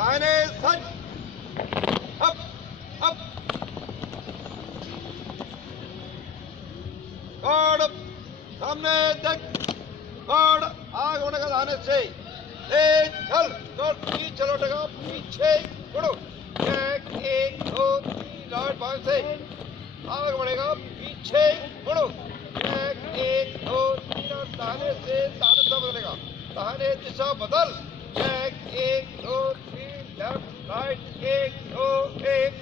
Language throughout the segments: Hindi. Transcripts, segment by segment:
दाहिने सच, अप अप, गॉड सामने देख, गॉड आग होने का दाहिने से चल तो चलो टका पीछे बढ़ो, एक दो तीन राइट बाएं से आगे बढ़ेगा, पीछे बढ़ो, एक दो तीन और दाहिने से दाहिने दिशा बदलेगा, दाहिने दिशा बदल, एक दो तीन लेफ्ट राइट, एक दो एक,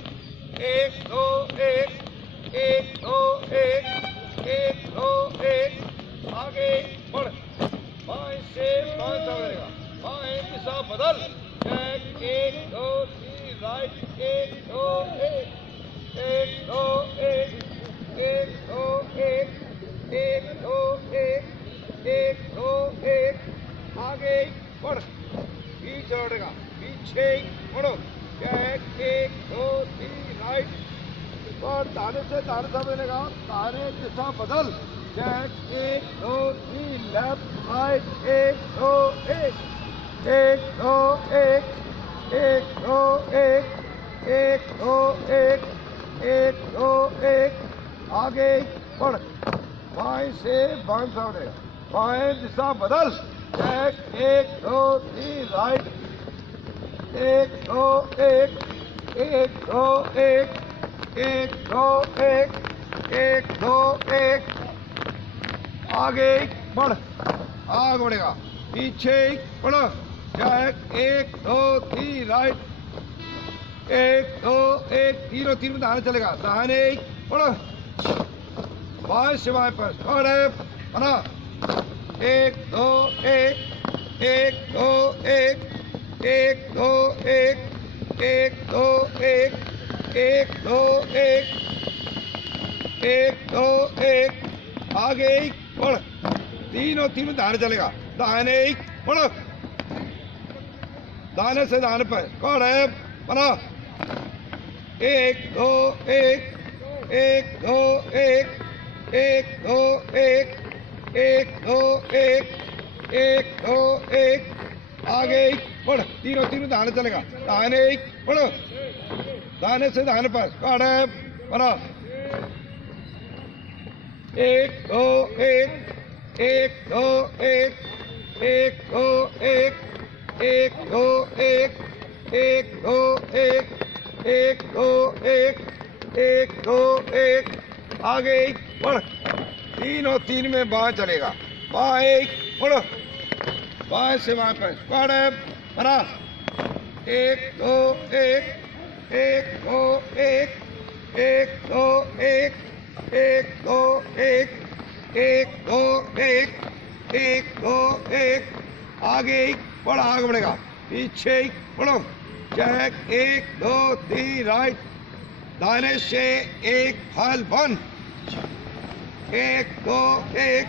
एक दो एक, एक दो एक, एक दो एक, आगे बढ़, बाएं से बाएं दिशा बदलेगा, बाएं दिशा बदल, एक दो तीन राइट, एक दो एक, एक दो एक, एक दो एक, एक दो एक, एक दो एक, आगे बढ़, पीछे लौटेगा, पीछे बढ़ो, एक दो तीन राइट और दाहिने से दाहिने दिशा बदलेगा, दाहिने दिशा बदल, एक दो तीन लेफ्ट राइट, एक दो एक, एक दो एक, एक दो एक, एक दो एक, एक दो एक, आगे बढ़, बाएं से बाएं दिशा बदलेगा, बाएं दिशा बदल, एक दो तीन राइट, एक दो एक, एक दो एक, एक दो एक, एक दो एक, आगे बढ़, आगे बढ़ेगा, पीछे बढ़ो, एक दो तीन राइट, एक दो एक, तीनों तीन में दाहिने चलेगा, दाहिने बढ़ो, बाएं से बाएं पर खड़े बना, एक दो एक, एक दो एक, एक दो एक, एक दो एक, एक दो एक, एक दो एक, आगे बढ़, तीनों तीन में दाहिने चलेगा, दाहिने बढ़ो, दाहिने से दाहिने पर खड़े बना, एक दो एक, एक दो एक, एक दो एक, एक दो एक, एक दो एक, आगे बढ़, तीनों तीनों दाहिने चलेगा, दाहिने बढ़ो, दाहिने से दाहिने पर खड़े बना, एक दो एक, एक दो एक, एक दो एक, एक दो एक, एक दो एक, एक दो एक, एक दो एक, आगे बढ़, तीनों तीन में बाएं चलेगा, बाएं बढ़ो, बाएं से बाएं पर खड़े बना, एक दो एक, एक दो एक, एक दो एक, एक दो एक, एक दो एक, एक दो एक, आगे बढ़, आगे बढ़ेगा, पीछे बढ़ो, एक दो तीन राइट, दाहिने से एक हल बंद, एक दो एक,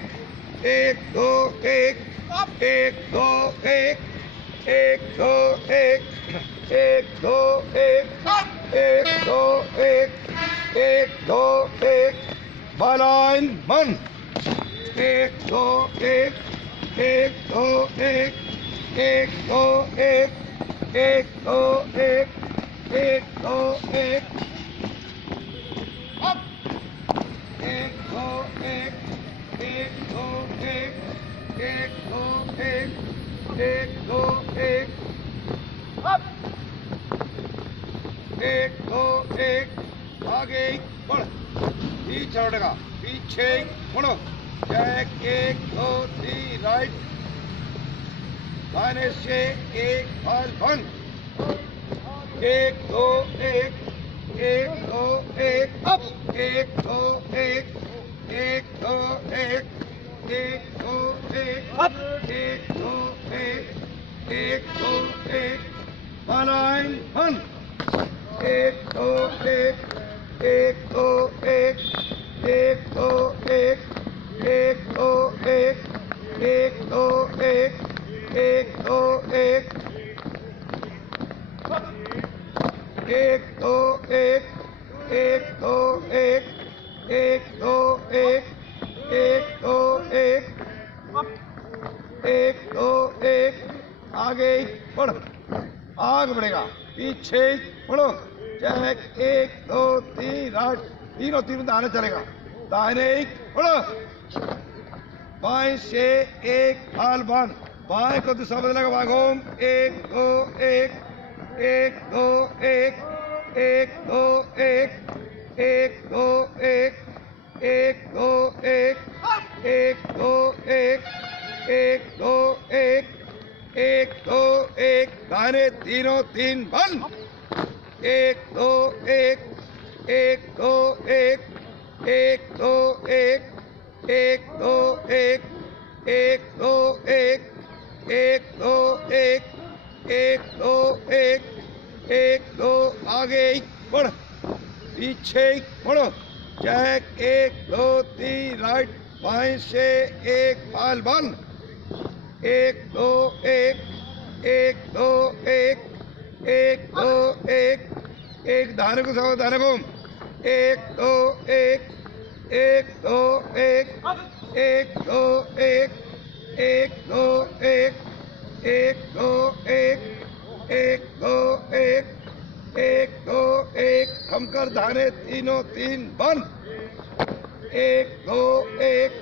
एक दो एक, एक दो एक, एक दो एक, एक दो एक, एक दो एक, एक दो एक, बालाइन बंद, एक दो एक, एक दो एक, एक दो एक, एक दो एक, एक दो एक, अप, एक दो एक, एक दो एक, एक दो एक, एक दो एक, अप, एक दो एक, आगे बढ़, पीछे लौटेगा, पीछे बढ़ो, एक दो तीन राइट, दाहिने से एक हल बंद, एक दो एक, एक दो एक, अप, एक दो एक, एक दो एक, एक दो एक, अप, एक दो एक, एक दो एक, बालाइन बंद, एक दो एक, एक दो एक, एक दो एक, एक दो एक, एक दो एक, एक दो एक, एक दो एक, एक दो एक, एक दो एक, एक दो एक, एक दो एक, आगे बढ़, आगे बढ़ेगा, पीछे मुड़ो, चेक 1 2 3 राइट, तीनों दाहिने चलेगा, दाहिने मुड़ो, बाएं से 1 फाल बंद, बाएं को दूसरा बदलेगा, भागो 1 2 1 1 2 1 1 2 1 1 2 1 1 2 1 1 2 1 1 2 1 1 2 1 दाहिने तीनों 3 बंद, 1 2 1 1 2 1 1 2 1 1 2 1 1 2 1 1 2 1 1 2 1 1 2 आगे बढ़, पीछे मुड़ो, चेक 1 2 3 राइट, बाएं से 1 फाल बंद, 1 2 1 1 2 1 1 2 1 1 दाहिने को सवा दाहिने को, 1 2 1 1 2 1 1 2 1 1 2 1 1 2 1 1 2 1 1 2 1 हम कर दाहिने तीनों 3 बंद, 1 2 1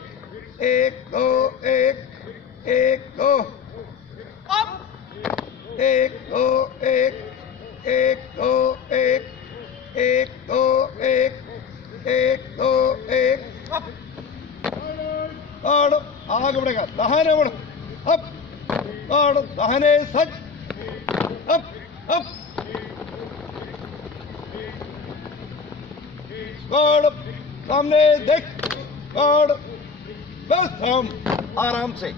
1 2 1 1 2 1 2 1 1 2 1 1 2 1 1 2 1 और आगे बढ़ेगा, दाहिने बढ़ो, अप और दाहिने सच, अप अप और सामने देख और बस हम आराम से